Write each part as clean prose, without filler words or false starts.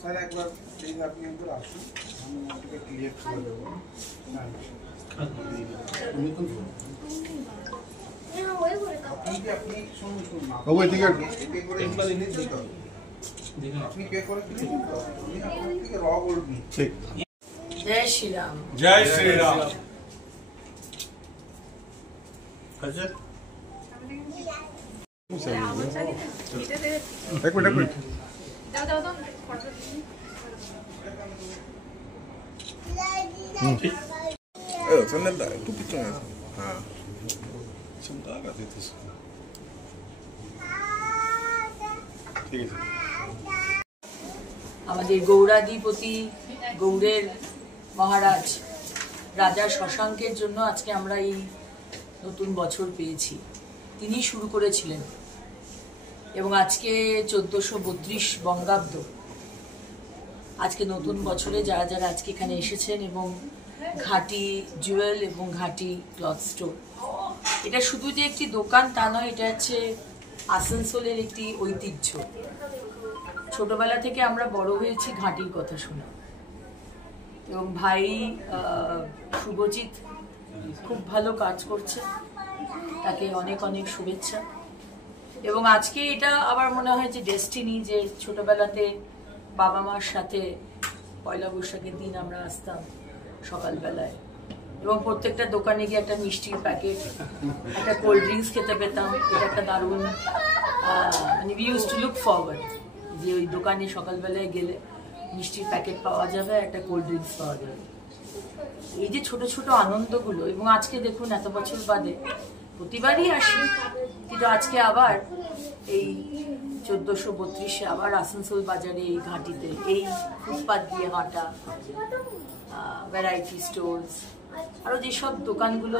Sir একবার please আপনি একবার আসুন, আমি আপনাকে ক্লিয়ার করে দেবো। আপনি শুনুন আপনি পে করে দিলেন তো, আমি আপনার থেকে র গোল্ড নিচ্ছি। जय श्री राम। जय श्री राम। एक मिनट संदल तू पिछले हाँ क्षमता का देते ठीक है। আমাদের গৌরাধিপতি গৌড়ের মহারাজ রাজা শশাঙ্কের জন্য আজকে আমরা এই নতুন বছর পেয়েছি। তিনি শুরু করেছিলেন এবং আজকে 1432 বঙ্গাব্দ। আজকে নতুন বছরে যারা যারা আজকে এখানে এসেছেন এবং ঘাটি জুয়েল এবং ঘাটি ক্লথ স্টোর, এটা শুধু যে একটি দোকান তা নয়, এটা হচ্ছে আসানসোলের একটি ঐতিহ্য। ছোটবেলা থেকে আমরা বড় হয়েছি ঘাটির কথা শুনে এবং ভাই শুভজিৎ খুব ভালো কাজ করছে, তাকে অনেক অনেক শুভেচ্ছা। এবং আজকে এটা আবার মনে হয় যে ডেস্টিনি, যে ছোটবেলাতে বাবা মার সাথে পয়লা বৈশাখের দিন আমরা আসতাম সকালবেলায় এবং প্রত্যেকটা দোকানে গিয়ে একটা মিষ্টির প্যাকেট, একটা কোল্ড ড্রিঙ্কস খেতে পেতাম। এটা একটা দারুণ, মানে we use to look forward যে ওই দোকানে সকালবেলায় গেলে মিষ্টির প্যাকেট পাওয়া যাবে, একটা কোল্ড ড্রিঙ্কস পাওয়া যাবে। এই যে ছোট ছোট আনন্দগুলো, এবং আজকে দেখুন এত বছর বাদে প্রতিবারই আসি, কিন্তু আজকে আবার এই 1432-এ আবার আসানসোল বাজারে এই ঘাটিতে এই ফুটপাত দিয়ে হাঁটা, ভ্যারাইটি স্টোরস, আরও যেসব দোকানগুলো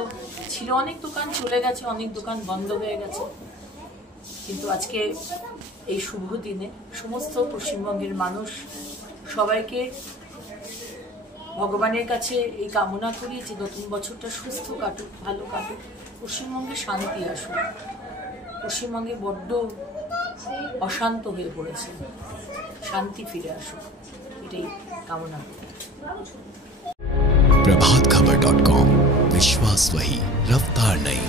ছিল, অনেক দোকান চলে গেছে, অনেক দোকান বন্ধ হয়ে গেছে, কিন্তু আজকে এই শুভ দিনে সমস্ত পশ্চিমবঙ্গের মানুষ সবাইকে ভগবানের কাছে এই কামনা করি যে নতুন বছরটা সুস্থ কাটুক, ভালো কাটুক, পশ্চিমবঙ্গে শান্তি আসুক। পশ্চিমবঙ্গে বড্ড অশান্ত হয়ে পড়েছে, শান্তি ফিরে আসুক, এটাই কামনা করি। प्रभातखबर.com, विश्वास वही, रफ्तार नहीं।